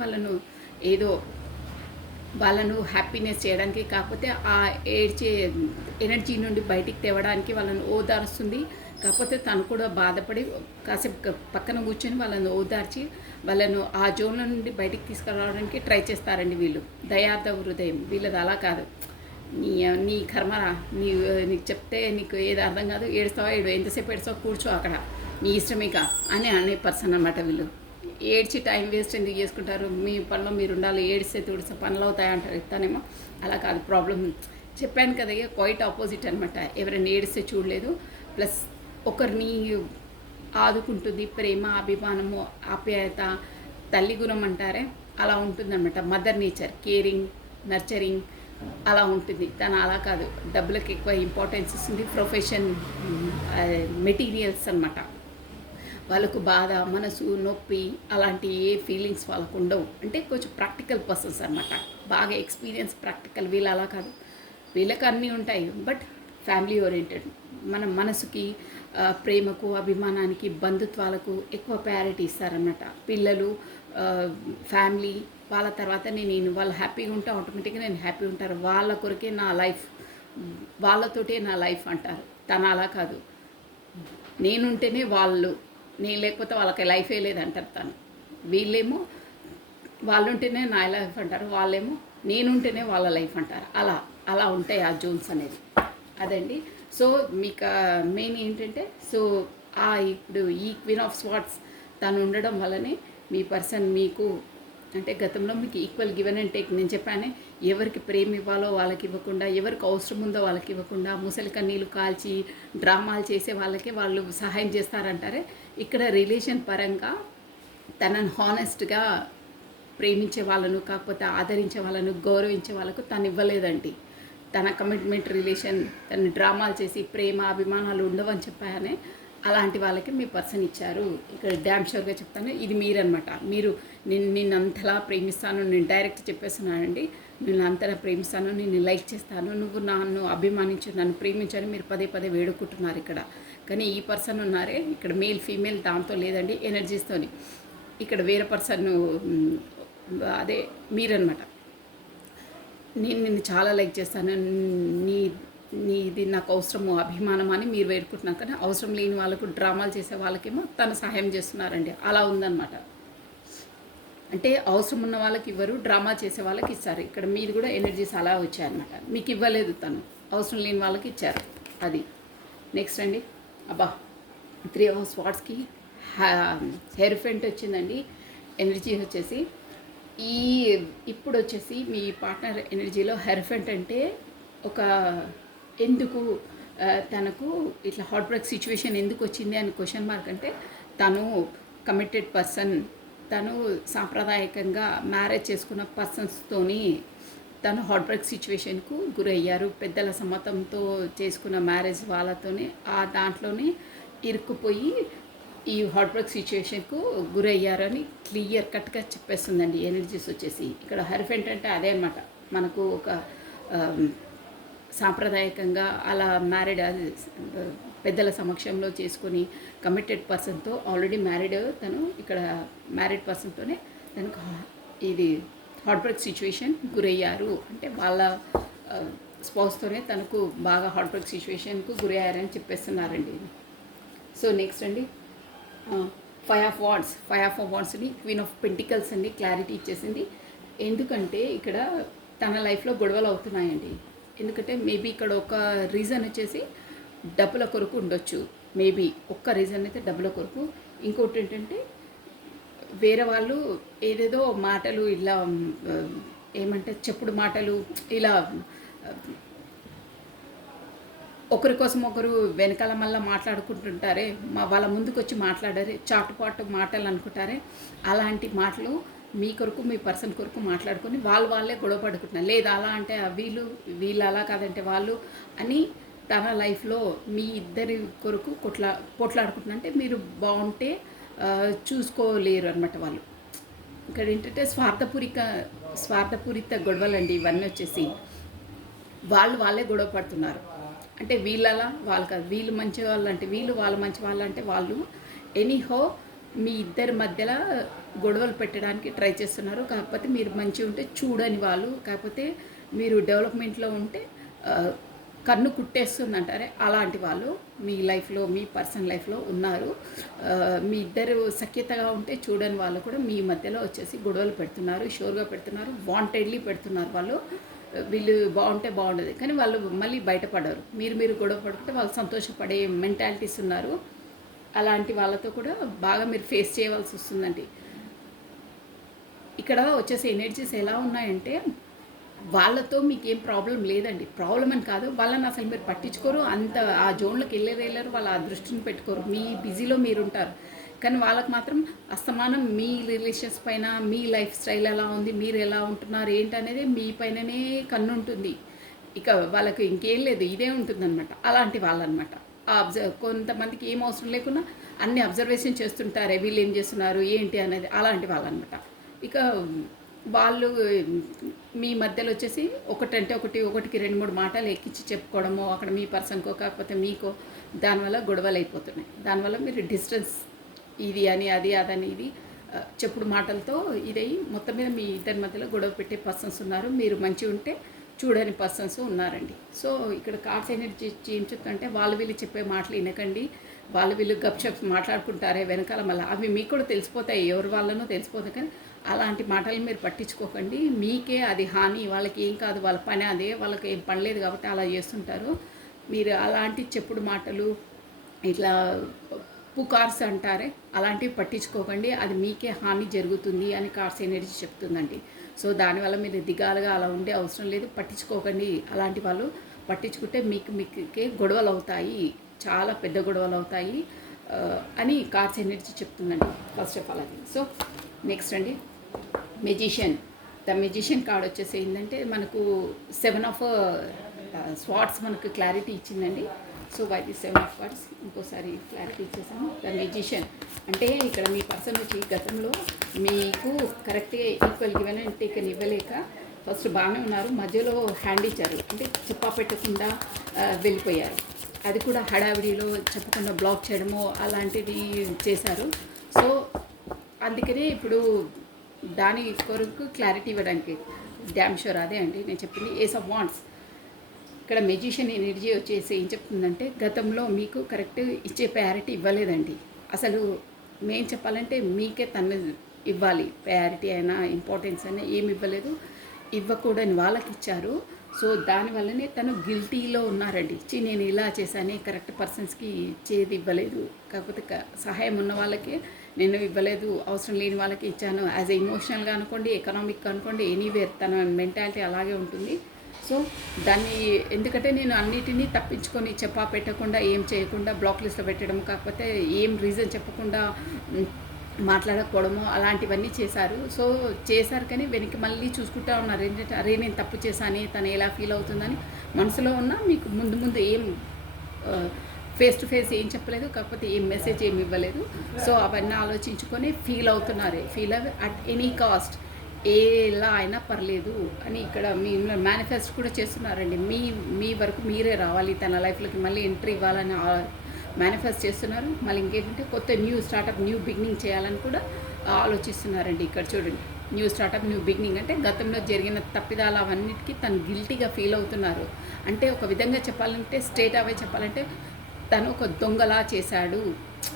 వాళ్ళను హ్యాపీనెస్ చేయడానికి, కాకపోతే ఆ ఏడ్చే ఎనర్జీ నుండి బయటికి తేవడానికి వాళ్ళని ఓదారుస్తుంది. కాకపోతే తను కూడా బాధపడి కాసేపు పక్కన కూర్చొని వాళ్ళని ఓదార్చి వాళ్ళను ఆ జోన్ల నుండి బయటికి తీసుకురావడానికి ట్రై చేస్తారండి వీళ్ళు. దయార్థ హృదయం వీళ్ళది అలా కాదు. నీ కర్మరా, నీకు చెప్తే నీకు ఏది అర్థం కాదు, ఏడుస్తావా ఏడు, ఎంతసేపు ఏడుస్తావో కూర్చో అక్కడ, నీ ఇష్టమేక అని అనే పర్సన్ అన్నమాట వీళ్ళు. ఏడ్చి టైం వేస్ట్ ఎందుకు చేసుకుంటారు, మీ పనిలో మీరు ఉండాలి, ఏడిస్తే తుడిస్తే పనులు అవుతాయంటారు. ఇస్తానేమో అలా కాదు. ప్రాబ్లం చెప్పాను కదా, క్వైట్ ఆపోజిట్ అనమాట. ఎవరైనా ఏడిస్తే చూడలేదు, ప్లస్ ఒకరిని ఆదుకుంటుంది, ప్రేమ, అభిమానము, ఆప్యాయత, తల్లి గుణం అంటారే అలా ఉంటుందన్నమాట. మదర్ నేచర్, కేరింగ్, నర్చరింగ్ అలా ఉంటుంది. తను అలా కాదు, డబ్బులకు ఎక్కువ ఇంపార్టెన్స్ ఇస్తుంది, ప్రొఫెషన్, మెటీరియల్స్ అనమాట. వాళ్ళకు బాధ, మనసు, నొప్పి అలాంటి ఏ ఫీలింగ్స్ వాళ్ళకు ఉండవు. అంటే కొంచెం ప్రాక్టికల్ పర్సన్స్ అనమాట, బాగా ఎక్స్పీరియన్స్ ప్రాక్టికల్. వీళ్ళు అలా కాదు, వీళ్ళకి అన్నీ ఉంటాయి, బట్ ఫ్యామిలీ ఓరియంటెడ్. మన మనసుకి, ప్రేమకు, అభిమానానికి, బంధుత్వాలకు ఎక్కువ ప్రయారిటీ ఇస్తారన్నమాట. పిల్లలు, ఫ్యామిలీ, వాళ్ళ తర్వాత నేను వాళ్ళు హ్యాపీగా ఉంటే ఆటోమేటిక్గా నేను హ్యాపీ ఉంటారు. వాళ్ళ కొరకే నా లైఫ్, వాళ్ళతోటే నా లైఫ్ అంటారు. తను అలా కాదు, నేనుంటేనే వాళ్ళు, నేను లేకపోతే వాళ్ళకి లైఫే లేదంటారు తను. వీళ్ళేమో వాళ్ళుంటేనే నా లైఫ్ అంటారు, వాళ్ళేమో నేనుంటేనే వాళ్ళ లైఫ్ అంటారు. అలా ఉంటాయి ఆ జోన్స్ అనేది. అదండి. సో మీకు మెయిన్ ఏంటంటే, సో ఇప్పుడు ఈ క్వీన్ ఆఫ్ స్వార్డ్స్ తను ఉండడం వల్లనే మీ పర్సన్ మీకు అంటే గతంలో మీకు ఈక్వల్ గివెన్ అండ్ టేక్. నేను చెప్పానే, ఎవరికి ప్రేమ ఇవ్వాలో వాళ్ళకి ఇవ్వకుండా, ఎవరికి అవసరం ఉందో వాళ్ళకి ఇవ్వకుండా, ముసలి కన్నీళ్ళు కాల్చి డ్రామాలు చేసే వాళ్ళకే వాళ్ళు సహాయం చేస్తారంటారే. ఇక్కడ రిలేషన్ పరంగా తనను హానెస్ట్గా ప్రేమించే వాళ్ళను, కాకపోతే ఆదరించే వాళ్ళను, గౌరవించే వాళ్ళకు తను ఇవ్వలేదండి. తన కమిట్మెంట్ రిలేషన్, తన డ్రామాలు చేసి ప్రేమ, అభిమానాలు ఉండవని చెప్పానే, అలాంటి వాళ్ళకి మీ పర్సన్ ఇచ్చారు. ఇక్కడ డ్యామ్ షూర్గా చెప్తాను, ఇది మీరనమాట. మీరు నిన్ను అంతలా ప్రేమిస్తాను, నేను డైరెక్ట్ చెప్పేస్తున్నానండి, నేను అంతలా ప్రేమిస్తాను, నేను లైక్ చేస్తాను, నువ్వు నన్ను అభిమానించు, నన్ను ప్రేమించని మీరు పదే పదే వేడుకుంటున్నారు ఇక్కడ. కానీ ఈ పర్సన్ ఉన్నారే ఇక్కడ, మేల్ ఫీమేల్ దాంతో లేదండి, ఎనర్జీస్తోని. ఇక్కడ వేరే పర్సన్ అదే మీరనమాట. నేను నిన్ను చాలా లైక్ చేస్తాను, నీది నాకు అవసరము, అభిమానం అని మీరు వేడుకుంటున్నారు. కానీ అవసరం లేని వాళ్ళకు, డ్రామాలు చేసే వాళ్ళకేమో తను సహాయం చేస్తున్నారండి. అలా ఉందన్నమాట. అంటే అవసరం ఉన్న వాళ్ళకి ఇవ్వరు, డ్రామా చేసే వాళ్ళకి ఇస్తారు. ఇక్కడ మీరు కూడా ఎనర్జీస్ అలా వచ్చాయన్నమాట. మీకు ఇవ్వలేదు తను, అవసరం లేని వాళ్ళకి ఇచ్చారు. అది నెక్స్ట్ అండి. అబ్బా, 3 of Swordsకి హెర్ఫెంట్ వచ్చిందండి. ఎనర్జీ వచ్చేసి ఇప్పుడు వచ్చేసి మీ పార్ట్నర్ ఎనర్జీలో హెర్ఫెంట్ అంటే ఒక ఎందుకు తనకు ఇట్లా హార్ట్ బ్రేక్ సిచ్యువేషన్ ఎందుకు వచ్చింది అని క్వశ్చన్ మార్క్ అంటే తను కమిటెడ్ పర్సన్, తను సాంప్రదాయకంగా మ్యారేజ్ చేసుకున్న పర్సన్స్తోని తను హార్ట్ బ్రేక్ సిచ్యువేషన్కు గురయ్యారు. పెద్దల సమ్మతంతో చేసుకున్న మ్యారేజ్ వాళ్ళతోనే ఆ దాంట్లోనే ఇరుక్కుపోయి ఈ హార్ట్ బ్రేక్ సిచ్యువేషన్కు గురయ్యారని క్లియర్ కట్గా చెప్పేస్తుందండి ఎనర్జీస్ వచ్చేసి. ఇక్కడ హెర్ఫెంట్ అంటే అదే అనమాట, మనకు ఒక సాంప్రదాయకంగా అలా మ్యారీడ్ పెద్దల సమక్షంలో చేసుకొని కమిటెడ్ పర్సన్తో ఆల్రెడీ మ్యారీడ్ తను, ఇక్కడ మ్యారీడ్ పర్సన్తోనే తనకు ఇది హార్ట్ బ్రేక్ సిచ్యువేషన్ గురయ్యారు అంటే వాళ్ళ స్పౌస్తోనే తనకు బాగా హార్ట్ బ్రేక్ సిచ్యువేషన్కు గురయ్యారని చెప్పేస్తున్నారండి. సో నెక్స్ట్ అండి, ఫైవ్ ఆఫ్ వార్డ్స్ని క్వీన్ ఆఫ్ పెంటికల్స్ అండి క్లారిటీ ఇచ్చేసింది. ఎందుకంటే ఇక్కడ తన లైఫ్లో గొడవలు అవుతున్నాయండి. ఎందుకంటే మేబీ ఇక్కడ ఒక రీజన్ వచ్చేసి డబ్బుల కొరకు ఉండొచ్చు, మేబీ ఒక్క రీజన్ అయితే డబ్బుల కొరకు. ఇంకోటి ఏంటంటే వేరే వాళ్ళు ఏదేదో మాటలు ఇలా ఏమంటే చెప్పుడు మాటలు ఇలా ఒకరి కోసం ఒకరు వెనకాల మళ్ళీ మాట్లాడుకుంటుంటారే, వాళ్ళ ముందుకు వచ్చి మాట్లాడారే, చాటుపాటు మాటలు అనుకుంటారే, అలాంటి మాటలు మీ కొరకు మీ పర్సన్ కొరకు మాట్లాడుకొని వాళ్ళే గొడవ పడుకుంటున్నారు. లేదు అలా అంటే వీళ్ళు అలా కాదంటే వాళ్ళు అని తన లైఫ్లో మీ ఇద్దరి కొరకు కొట్లాడుకుంటున్నా అంటే మీరు బాగుంటే చూసుకోలేరు అనమాట వాళ్ళు. ఇక్కడ ఏంటంటే స్వార్థపూరిత గొడవలండి ఇవన్నీ వచ్చేసి. వాళ్ళే గొడవ పడుతున్నారు అంటే వీళ్ళలా వాళ్ళు కాదు, వీళ్ళు మంచి వాళ్ళు అంటే వీళ్ళు, వాళ్ళు మంచి వాళ్ళు అంటే వాళ్ళు. ఎనీహో మీ ఇద్దరి మధ్యలో గొడవలు పెట్టడానికి ట్రై చేస్తున్నారు. కాకపోతే మీరు మంచిగా ఉంటే చూడని వాళ్ళు, కాకపోతే మీరు డెవలప్మెంట్లో ఉంటే కన్ను కుట్టేస్తుందంటారే అలాంటి వాళ్ళు మీ లైఫ్లో, మీ పర్సనల్ లైఫ్లో ఉన్నారు. మీ ఇద్దరు సఖ్యతగా ఉంటే చూడని వాళ్ళు కూడా మీ మధ్యలో వచ్చేసి గొడవలు పెడుతున్నారు, షోర్గా పెడుతున్నారు, వాంటెడ్లీ పెడుతున్నారు. వాళ్ళు వీళ్ళు బాగుంటే బాగుండదు కానీ వాళ్ళు మళ్ళీ బయటపడరు. మీరు గొడవ పడుకుంటే వాళ్ళు సంతోషపడే మెంటాలిటీస్ ఉన్నారు. అలాంటి వాళ్ళతో కూడా బాగా మీరు ఫేస్ చేయవలసి వస్తుందండి. ఇక్కడ వచ్చేసి ఎనర్జీస్ ఎలా ఉన్నాయంటే వాళ్ళతో మీకు ఏం ప్రాబ్లం లేదండి, ప్రాబ్లం అని కాదు, వాళ్ళని అసలు మీరు పట్టించుకోరు, అంత ఆ జోన్లోకి వెళ్ళరు, వాళ్ళ ఆ దృష్టిని పెట్టుకోరు, మీ బిజీలో మీరు ఉంటారు. కానీ వాళ్ళకి మాత్రం అస్తమానం మీ రిలేషన్స్ పైన, మీ లైఫ్ స్టైల్ ఎలా ఉంది, మీరు ఎలా ఉంటున్నారు ఏంటనేది మీ పైననే కన్ను ఉంటుంది. ఇక వాళ్ళకి ఇంకేం లేదు, ఇదే ఉంటుందన్నమాట. అలాంటి వాళ్ళనమాట. కొంతమందికి ఏం అవసరం లేకున్నా అన్ని అబ్జర్వేషన్ చేస్తుంటారే, వీళ్ళు ఏం చేస్తున్నారు ఏంటి అనేది, అలాంటి వాళ్ళనమాట. ఇక వాళ్ళు మీ మధ్యలో వచ్చేసి ఒకటికి 2-3 మాటలు ఎక్కించి చెప్పుకోవడమో అక్కడ మీ పర్సన్కో కాకపోతే మీకో, దానివల్ల గొడవలు అయిపోతున్నాయి. దానివల్ల మీరు డిస్టెన్స్ ఇది అని అదని ఇది చెప్పుడు మాటలతో ఇదయ్యి మొత్తం మీద మీ ఇద్దరి మధ్యలో గొడవ పెట్టే పర్సన్స్ ఉన్నారు. మీరు మంచిగా ఉంటే చూడని పర్సన్స్ ఉన్నారండి. సో ఇక్కడ కార్డ్స్ ఎనర్జీ ఏం చెప్తుంటే వీళ్ళు చెప్పే మాటలు వినకండి. వీళ్ళు గప్షప్ మాట్లాడుకుంటారే వెనకాల, మళ్ళీ అవి మీకు కూడా తెలిసిపోతాయి, ఎవరి వాళ్ళనో తెలిసిపోతాయి. కానీ అలాంటి మాటలు మీరు పట్టించుకోకండి, మీకే అది హాని. వాళ్ళకి ఏం కాదు, వాళ్ళ పని అదే, వాళ్ళకి ఏం పని లేదు కాబట్టి అలా చేస్తుంటారు. మీరు అలాంటి చెప్పుడు మాటలు ఇట్లా పుకార్స్ అంటారే అలాంటివి పట్టించుకోకండి, అది మీకే హాని జరుగుతుంది అని కార్డ్స్ ఎనర్జీ చెప్తుందండి. సో దానివల్ల మీరు దిగాలుగా అలా ఉండే అవసరం లేదు, పట్టించుకోకండి. అలాంటి వాళ్ళు పట్టించుకుంటే మీకే గొడవలు అవుతాయి, చాలా పెద్ద గొడవలు అవుతాయి అని కార్డ్స్ ఎనర్జీ చెప్తుందండి ఫస్ట్ ఆఫ్ ఆల్ అది. సో నెక్స్ట్ అండి, మెజిషియన్. ద మెజిషియన్ కార్డ్ వచ్చేసి ఏంటంటే మనకు 7 ఆఫ్ స్వార్డ్స్ మనకు క్లారిటీ ఇచ్చిందండి. So by the 7 of cards ఇంకోసారి క్లారిటీ ఇచ్చేసాము. ద మెజిషియన్ అంటే ఇక్కడ మీ పర్సన్ వచ్చి గతంలో మీకు కరెక్ట్గా ఈక్వల్ గివెన్ అండ్ టేకన్ ఇవ్వలేక ఫస్ట్ బాగానే ఉన్నారు, మధ్యలో హ్యాండ్ ఇచ్చారు అంటే చెప్పా పెట్టకుండా వెళ్ళిపోయారు. అది కూడా హడావిడిలో చెప్పకుండా బ్లాక్ చేయడము అలాంటిది చేశారు. సో అందుకనే ఇప్పుడు దాని కొరకు క్లారిటీ ఇవ్వడానికి డ్యామ్ షూర్ అదే అండి నేను చెప్పింది. Ace of wands. ఇక్కడ మెజిషియన్ ఎనర్జీ వచ్చేసి ఏం చెప్తుందంటే గతంలో మీకు కరెక్ట్ ఇచ్చే ప్రయారిటీ ఇవ్వలేదండి. అసలు మేము చెప్పాలంటే మీకే తను ఇవ్వాలి, ప్రయారిటీ అయినా ఇంపార్టెన్స్ అయినా ఏమి ఇవ్వలేదు, ఇవ్వకూడని వాళ్ళకి ఇచ్చారు. సో దానివల్లనే తను గిల్టీలో ఉన్నారండి. నేను ఇలా చేశాను, కరెక్ట్ పర్సన్స్కి ఇచ్చేది ఇవ్వలేదు, కాకపోతే సహాయం ఉన్న వాళ్ళకి నేను ఇవ్వలేదు, అవసరం లేని వాళ్ళకి ఇచ్చాను. యాజ్ ఎమోషనల్గా అనుకోండి, ఎకనామిక్గా అనుకోండి, ఎనీవేర్ తన మెంటాలిటీ అలాగే ఉంటుంది. సో దాన్ని ఎందుకంటే నేను అన్నిటినీ తప్పించుకొని చెప్పా పెట్టకుండా ఏం చేయకుండా బ్లాక్ లిస్ట్లో పెట్టడం, కాకపోతే ఏం రీజన్ చెప్పకుండా మాట్లాడకపోవడము అలాంటివన్నీ చేశారు. సో చేశారు కానీ వెనక్కి మళ్ళీ చూసుకుంటా ఉన్నారు. ఏంటంటే అరే నేను తప్పు చేశాను, తను ఎలా ఫీల్ అవుతుందని మనసులో ఉన్న మీకు ముందు ముందు ఏం ఫేస్ టు ఫేస్ ఏం చెప్పలేదు, కాకపోతే ఏం మెసేజ్ ఏమి ఇవ్వలేదు. సో అవన్నీ ఆలోచించుకొని ఫీల్ అవుతున్నారు. ఫీల్ అవి అట్ ఎనీ కాస్ట్ ఎలా అయినా పర్లేదు అని ఇక్కడ మీ మేనిఫెస్ట్ కూడా చేస్తున్నారండి. మీ వరకు మీరే రావాలి, తన లైఫ్లోకి మళ్ళీ ఎంట్రీ ఇవ్వాలని మేనిఫెస్ట్ చేస్తున్నారు. మళ్ళీ ఇంకేంటంటే కొత్త న్యూ స్టార్టప్, న్యూ బిగినింగ్ చేయాలని కూడా ఆలోచిస్తున్నారండి. ఇక్కడ చూడండి, న్యూ స్టార్టప్, న్యూ బిగినింగ్ అంటే గతంలో జరిగిన తప్పిదాలు అవన్నిటికీ తను గిల్టీగా ఫీల్ అవుతున్నారు. అంటే ఒక విధంగా చెప్పాలంటే స్ట్రేట్ అవే చెప్పాలంటే తను ఒక దొంగలా చేశాడు,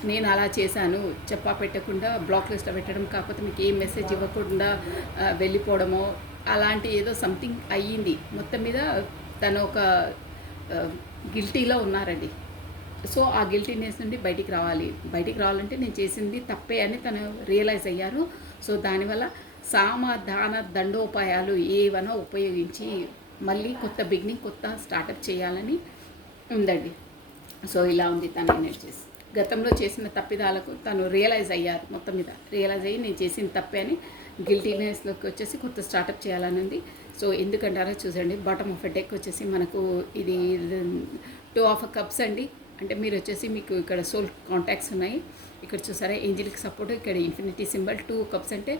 నేను అలా చేశాను, చెప్పా పెట్టకుండా బ్లాక్ లిస్ట్లో పెట్టడం, కాకపోతే మీకు ఏ మెసేజ్ ఇవ్వకుండా వెళ్ళిపోవడమో అలాంటి ఏదో సంథింగ్ అయ్యింది. మొత్తం మీద తను ఒక గిల్టీలో ఉన్నారండి. సో ఆ గిల్టీనెస్ నుండి బయటికి రావాలంటే నేను చేసింది తప్పే అని తను రియలైజ్ అయ్యారు. సో దానివల్ల సామధాన దండోపాయాలు ఏవైనా ఉపయోగించి మళ్ళీ కొత్త బిగినింగ్, కొత్త స్టార్టప్ చేయాలని ఉందండి. సో ఇలా ఉంది తన ఎనర్జీస్. గతంలో చేసిన తప్పిదాలకు తను రియలైజ్ అయ్యారు. మొత్తం మీద రియలైజ్ అయ్యి నేను చేసిన తప్పే అని గిల్టీనెస్లోకి వచ్చేసి కొత్త స్టార్టప్ చేయాలని ఉంది. సో ఎందుకంటారో చూసండి, బాటమ్ ఆఫ్ ఎ డెక్ వచ్చేసి మనకు ఇది 2 ఆఫ్ కప్స్ అండి. అంటే మీరు వచ్చేసి మీకు ఇక్కడ సోల్ కాంటాక్ట్స్ ఉన్నాయి. ఇక్కడ చూసారా ఏంజిల్కి సపోర్ట్, ఇక్కడ ఇన్ఫినిటీ సింబల్. 2 కప్స్ అంటే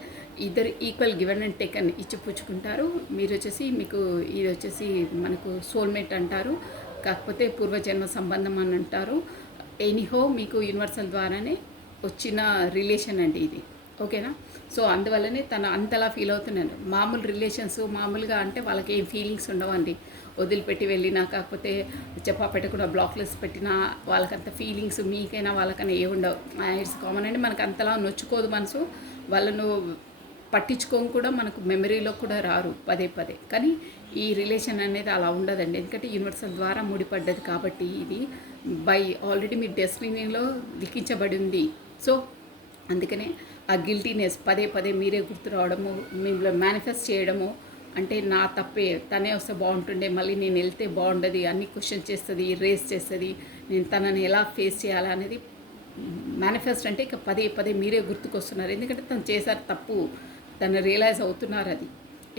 ఇద్దరు ఈక్వల్ గివెన్ అండ్ టేక్ అని ఇచ్చిపుచ్చుకుంటారు. మీరు వచ్చేసి మీకు ఇది వచ్చేసి మనకు సోల్మేట్ అంటారు, కాకపోతే పూర్వజన్మ సంబంధం అని అంటారు. ఎనీహో మీకు యూనివర్సల్ ద్వారానే వచ్చిన రిలేషన్ అండి ఇది, ఓకేనా. సో అందువల్లనే తను అంతలా ఫీల్ అవుతున్నాను. మామూలు రిలేషన్స్ మామూలుగా అంటే వాళ్ళకి ఏం ఫీలింగ్స్ ఉండవండి. వదిలిపెట్టి వెళ్ళినా, కాకపోతే చెప్పా పెట్టకుండా బ్లాక్ లిస్ట్ పెట్టినా వాళ్ళకంత ఫీలింగ్స్ మీకైనా వాళ్ళకైనా ఏ ఉండవు. ఇట్స్ కామన్ అండి. మనకు అంతలా నొచ్చుకోదు మనసు. వాళ్ళను పట్టించుకోని కూడా మనకు మెమరీలో కూడా రారు పదే. కానీ ఈ రిలేషన్ అనేది అలా ఉండదండి. ఎందుకంటే యూనివర్సల్ ద్వారా ముడిపడ్డది కాబట్టి ఇది ఆల్రెడీ మీ డెస్టినీలో లిఖించబడి ఉంది. సో అందుకనే ఆ గిల్టీనెస్ పదే మీరే గుర్తు రావడము, మిమ్మల్ని మేనిఫెస్ట్ చేయడము, అంటే నా తప్పే, తనే వస్తే బాగుంటుండే, మళ్ళీ నేను వెళ్తే బాగుండదు, అన్ని క్వశ్చన్ చేస్తుంది, రేస్ చేస్తుంది, నేను తనని ఎలా ఫేస్ చేయాలా అనేది మేనిఫెస్ట్ అంటే ఇక పదే మీరే గుర్తుకొస్తున్నారు. ఎందుకంటే తను చేశారు తప్పు, తను రియలైజ్ అవుతున్నారు. అది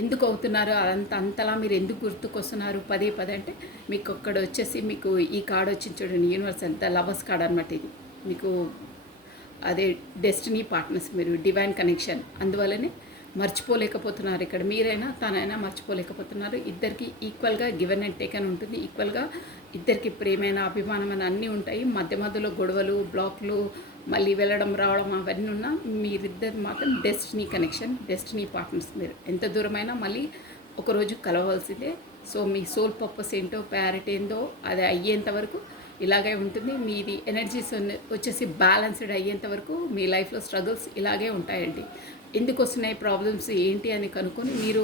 ఎందుకు అవుతున్నారు, అంతలా మీరు ఎందుకు గుర్తుకొస్తున్నారు పదే అంటే మీకు అక్కడ వచ్చేసి మీకు ఈ కార్డ్ వచ్చింది చూడండి, యూనివర్సల్ ద లవర్స్ కార్డ్ అనమాట. ఇది మీకు అదే డెస్టినీ పార్ట్నర్స్, మీరు డివైన్ కనెక్షన్. అందువల్లనే మర్చిపోలేకపోతున్నారు. ఇక్కడ మీరైనా తనైనా మర్చిపోలేకపోతున్నారు. ఇద్దరికి ఈక్వల్గా గివెన్ అండ్ టేకన్ ఉంటుంది. ఈక్వల్గా ఇద్దరికి ప్రేమైన, అభిమానం అని అన్నీ ఉంటాయి. మధ్యలో గొడవలు, బ్లాక్లు, మళ్ళీ వెళ్ళడం రావడం అవన్నీ ఉన్నా మీరిద్దరు మాత్రం డెస్టినీ కనెక్షన్, డెస్టినీ పార్ట్నర్స్. మీరు ఎంత దూరమైనా మళ్ళీ ఒకరోజు కలవవలసిందే. సో మీ సోల్ పర్పస్ ఏంటో, ప్యారెట్ ఏందో అది అయ్యేంత వరకు ఇలాగే ఉంటుంది. మీది ఎనర్జీస్ వచ్చేసి బ్యాలెన్స్డ్ అయ్యేంత వరకు మీ లైఫ్లో స్ట్రగుల్స్ ఇలాగే ఉంటాయండి. ఎందుకు వస్తున్నాయి ప్రాబ్లమ్స్ ఏంటి అని కనుక్కొని మీరు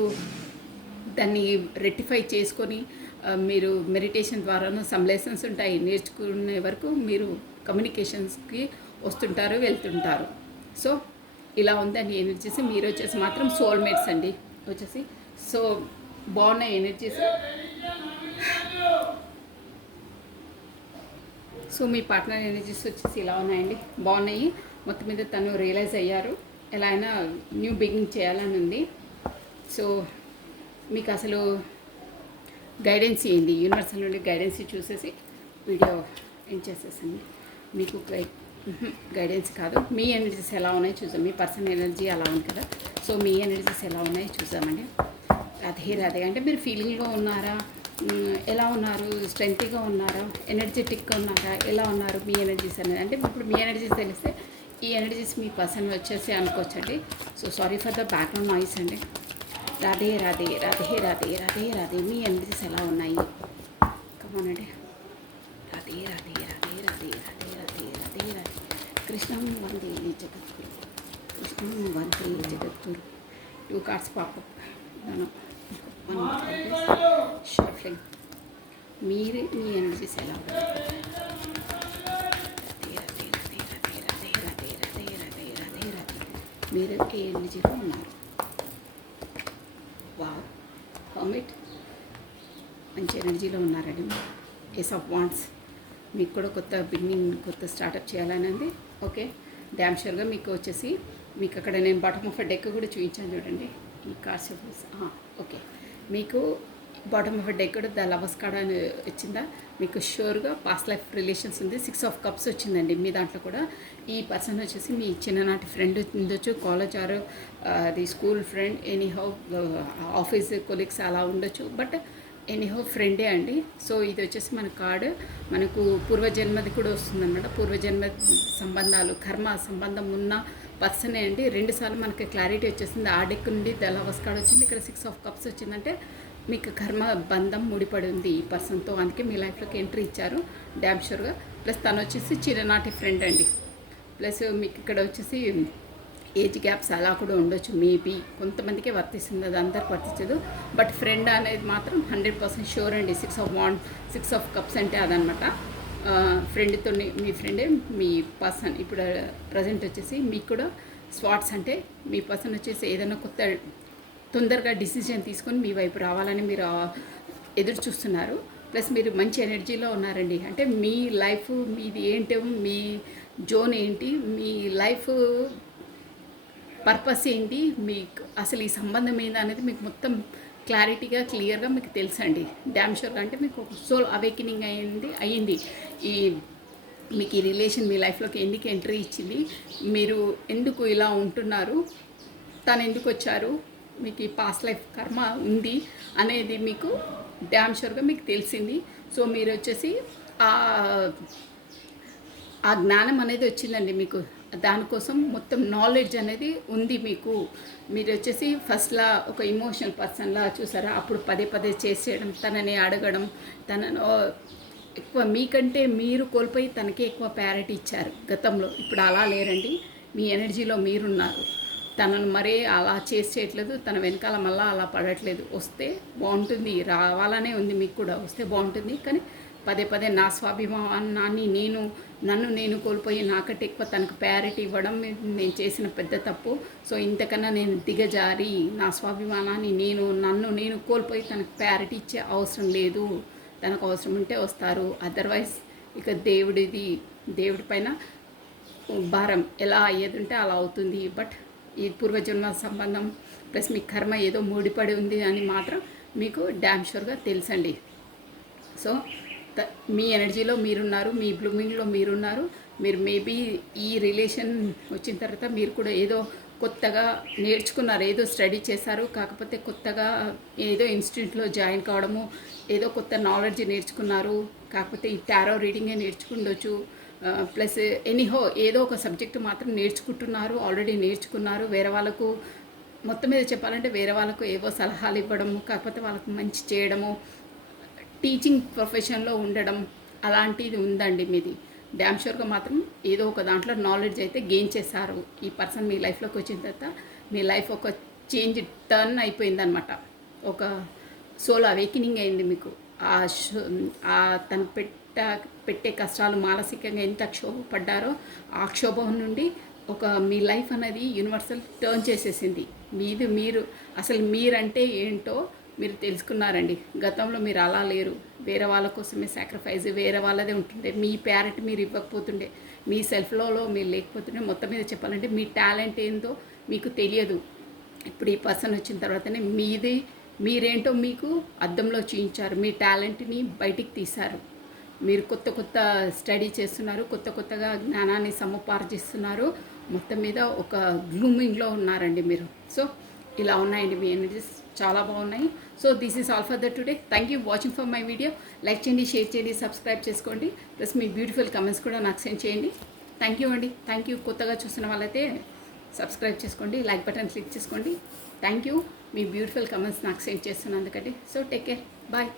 దాన్ని రెక్టిఫై చేసుకొని మీరు మెడిటేషన్ ద్వారాను సమ్ లెసన్స్ ఉంటాయి, నేర్చుకునే వరకు మీరు కమ్యూనికేషన్స్కి వస్తుంటారు, వెళ్తుంటారు. సో ఇలా ఉందని ఎనర్జీస్. మీరు వచ్చేసి మాత్రం సోల్మేట్స్ అండి వచ్చేసి. సో బాగున్నాయి ఎనర్జీస్. సో మీ పార్ట్నర్ ఎనర్జీస్ వచ్చేసి ఇలా ఉన్నాయండి, బాగున్నాయి. మొత్తం మీద తను రియలైజ్ అయ్యారు, ఎలా అయినా న్యూ బిగినింగ్ చేయాలని ఉంది. సో మీకు అసలు గైడెన్స్ ఏంది, యూనివర్సల్ నుండి గైడెన్స్ చూసేసి వీడియో ఎండ్ చేసేసండి. మీకు గైడెన్స్ కాదు, మీ ఎనర్జీస్ ఎలా ఉన్నాయో చూద్దాం. మీ పర్సనల్ ఎనర్జీ అలా ఉంది కదా, సో మీ ఎనర్జీస్ ఎలా ఉన్నాయో చూద్దామండి. రాధే అంటే మీరు ఫీలింగ్లో ఉన్నారా, ఎలా ఉన్నారు, స్ట్రెంగ్త్గా ఉన్నారా, ఎనర్జెటిక్గా ఉన్నారా, ఎలా ఉన్నారు మీ ఎనర్జీస్ అనేది. అంటే ఇప్పుడు మీ ఎనర్జీస్ తెలిస్తే ఈ ఎనర్జీస్ మీ పర్సన్ వచ్చేసి అనుకోవచ్చండి. So sorry for the background noise అండి. రాధే మీ ఎనర్జీస్ ఎలా ఉన్నాయి కమానండి. రాధే కృష్ణం వందే జగద్గురు, కృష్ణం వందే జగద్గురు. 2 కార్డ్స్ పాపప్ షఫ్లింగ్. మీరు మీ ఎనర్జీస్ ఎలా ఉన్నాయి. మీరు ఏ ఎనర్జీలో ఉన్నారు. వావ్, హర్మిట్, ఎనర్జీలో ఉన్నారండి. ఏస్ ఆఫ్ వాండ్స్ మీకు కూడా కొత్త బిగినింగ్, కొత్త స్టార్టప్ చేయాలని ఉంది. ఓకే, డ్యామ్ షూర్గా మీకు వచ్చేసి మీకు అక్కడ నేను బాటమ్ ఆఫ్ డెక్ కూడా చూపించాను చూడండి. ఈ కార్డ్స్ ఓకే, మీకు బాటమ్ ఆఫ్ డెక్ కూడా ద లవర్స్ కార్డ్ అని వచ్చిందా, మీకు షూర్గా పాస్ట్ లైఫ్ రిలేషన్స్ ఉంది. 6 ఆఫ్ కప్స్ వచ్చిందండి. మీ దాంట్లో కూడా ఈ పర్సన్ వచ్చేసి మీ చిన్ననాటి ఫ్రెండ్ ఉండొచ్చు, కాలేజ్ ఆర్ అది school friend, anyhow office colleagues అలా ఉండొచ్చు, బట్ ఎనీహో ఫ్రెండే అండి. సో ఇది వచ్చేసి మన కార్డు మనకు పూర్వజన్మది కూడా వస్తుందన్నమాట. పూర్వజన్మ సంబంధాలు, కర్మ సంబంధం ఉన్న పర్సనే అండి. 2 సార్లు మనకి క్లారిటీ వచ్చేసింది. ఆ డెక్ నుండి ద లవర్స్ కార్డ్ వచ్చింది, ఇక్కడ 6 ఆఫ్ కప్స్ వచ్చిందంటే మీకు కర్మ బంధం ముడిపడి ఉంది ఈ పర్సన్తో. అందుకే మీ లైఫ్లోకి ఎంట్రీ ఇచ్చారు డ్యామ్ షూర్గా. ప్లస్ తను వచ్చేసి చిన్ననాటి ఫ్రెండ్ అండి. ప్లస్ మీకు ఇక్కడ వచ్చేసి ఏజ్ గ్యాప్స్ అలా కూడా ఉండొచ్చు, మేబీ కొంతమందికే వర్తిస్తుంది, అది అందరికి వర్తించదు. బట్ ఫ్రెండ్ అనేది మాత్రం 100% షూర్ అండి. 6 ఆఫ్ కప్స్ అంటే అదనమాట. ఫ్రెండ్తో మీ ఫ్రెండే మీ పర్సన్. ఇప్పుడు ప్రజెంట్ వచ్చేసి మీకు కూడా స్వాట్స్ అంటే మీ పర్సన్ వచ్చేసి ఏదైనా కొత్త తొందరగా డిసిజన్ తీసుకొని మీ వైపు రావాలని మీరు ఎదురు చూస్తున్నారు. ప్లస్ మీరు మంచి ఎనర్జీలో ఉన్నారండి. అంటే మీ లైఫ్ మీది ఏంటో, మీ జోన్ ఏంటి, మీ లైఫ్ పర్పస్ ఏంటి, మీకు అసలు ఈ సంబంధం ఏంది అనేది మీకు మొత్తం క్లారిటీగా క్లియర్గా మీకు తెలుసండి. డ్యామ్ షూర్గా అంటే మీకు ఒక సోల్ అవేకినింగ్ అయ్యింది. ఈ మీకు ఈ రిలేషన్ మీ లైఫ్లోకి ఎందుకు ఎంట్రీ ఇచ్చింది, మీరు ఎందుకు ఇలా ఉంటున్నారు, తను ఎందుకు వచ్చారు, మీకు ఈ పాస్ట్ లైఫ్ కర్మ ఉంది అనేది మీకు డ్యామ్ షూర్గా మీకు తెలిసింది. సో మీరు వచ్చేసి ఆ జ్ఞానం అనేది వచ్చిందండి మీకు. దానికోసం మొత్తం నాలెడ్జ్ అనేది ఉంది మీకు. మీరు వచ్చేసి ఫస్ట్లా ఒక ఇమోషనల్ పర్సన్లా చూసారా, అప్పుడు పదే చేసేయడం, తనని అడగడం, తనను ఎక్కువ మీకంటే మీరు కోల్పోయి తనకే ఎక్కువ ప్రయారిటీ ఇచ్చారు గతంలో. ఇప్పుడు అలా లేరండి. మీ ఎనర్జీలో మీరున్నారు. తనను మరే అలా చేయట్లేదు, తన వెనకాల మళ్ళీ అలా పడట్లేదు. వస్తే బాగుంటుంది, రావాలనే ఉంది మీకు కూడా, వస్తే బాగుంటుంది. కానీ పదే నా స్వాభిమానాన్ని నన్ను నేను కోల్పోయి నాకంటే ఎక్కువ తనకు ప్రయారిటీ ఇవ్వడం నేను చేసిన పెద్ద తప్పు. సో ఇంతకన్నా నేను దిగజారి నా స్వాభిమానాన్ని నన్ను నేను కోల్పోయి తనకు ప్రయారిటీ ఇచ్చే అవసరం లేదు. తనకు అవసరం ఉంటే వస్తారు, అదర్వైజ్ ఇక దేవుడి పైన భారం ఎలా అయ్యేది ఉంటే అలా అవుతుంది. బట్ ఈ పూర్వజన్మ సంబంధం ప్లస్ మీ కర్మ ఏదో ముడిపడి ఉంది అని మాత్రం మీకు డ్యామ్ షూర్గా తెలుసండి. సో మీ ఎనర్జీలో మీరున్నారు, మీ బ్లూమింగ్లో మీరున్నారు. మీరు మేబీ ఈ రిలేషన్ వచ్చిన తర్వాత మీరు కూడా ఏదో కొత్తగా నేర్చుకున్నారు, ఏదో స్టడీ చేశారు, కాకపోతే కొత్తగా ఏదో ఇన్స్టిట్యూట్లో జాయిన్ కావడము, ఏదో కొత్త నాలెడ్జ్ నేర్చుకున్నారు, కాకపోతే ఈ టారో రీడింగే నేర్చుకుండొచ్చు. ప్లస్ ఎనీహో ఏదో ఒక సబ్జెక్టు మాత్రం నేర్చుకుంటున్నారు, ఆల్రెడీ నేర్చుకున్నారు. వేరే వాళ్ళకు మొత్తం మీద చెప్పాలంటే వేరే వాళ్ళకు ఏవో సలహాలు ఇవ్వడము, కాకపోతే వాళ్ళకు మంచి చేయడము, టీచింగ్ ప్రొఫెషన్లో ఉండడం అలాంటిది ఉందండి మీది. డ్యామ్ షూర్గా మాత్రం ఏదో ఒక దాంట్లో నాలెడ్జ్ అయితే గెయిన్ చేశారు. ఈ పర్సన్ మీ లైఫ్లోకి వచ్చిన తర్వాత మీ లైఫ్ ఒక టర్న్ అయిపోయిందనమాట. ఒక సోల్ అవేకినింగ్ అయింది మీకు. తను పెట్టే కష్టాలు, మానసికంగా ఎంత క్షోభపడ్డారో ఆ క్షోభం నుండి మీ లైఫ్ అనేది యూనివర్సల్ టర్న్ చేసేసింది. మీరు అసలు మీరంటే ఏంటో మీరు తెలుసుకున్నారండి. గతంలో మీరు అలా లేరు, వేరే వాళ్ళ కోసమే సాక్రిఫైస్, వేరే వాళ్ళదే ఉంటుండే, మీ ప్యారెంట్ మీరు ఇవ్వకపోతుండే, మీ సెల్ఫ్లో మీరు లేకపోతుండే. మొత్తం మీద చెప్పాలంటే మీ టాలెంట్ ఏందో మీకు తెలియదు. ఇప్పుడు ఈ పర్సన్ వచ్చిన తర్వాతనే మీరేంటో మీకు అద్దంలో చూపించారు, మీ టాలెంట్ని బయటికి తీశారు. మీరు కొత్త స్టడీ చేస్తున్నారు, కొత్తగా జ్ఞానాన్ని సముపార్జిస్తున్నారు. మొత్తం మీద ఒక గ్లూమింగ్లో ఉన్నారండి మీరు. సో ఇలా ఉన్నాయండి మీ ఎనర్జీస్, చాలా బాగున్నాయి. So this is all for the today. Thank you watching for my video. Like చేయండి, షేర్ చేయండి, సబ్స్క్రైబ్ చేసుకోండి. ప్లస్ మీ బ్యూటిఫుల్ కమెంట్స్ కూడా నాకు సెండ్ చేయండి. థ్యాంక్ యూ అండి. Thank you. కొత్తగా చూసిన వాళ్ళైతే సబ్స్క్రైబ్ చేసుకోండి, లైక్ బటన్ క్లిక్ చేసుకోండి. Thank you. మీ బ్యూటిఫుల్ కమెంట్స్ నాకు సెండ్ చేస్తున్నందుకండి. So take care, bye.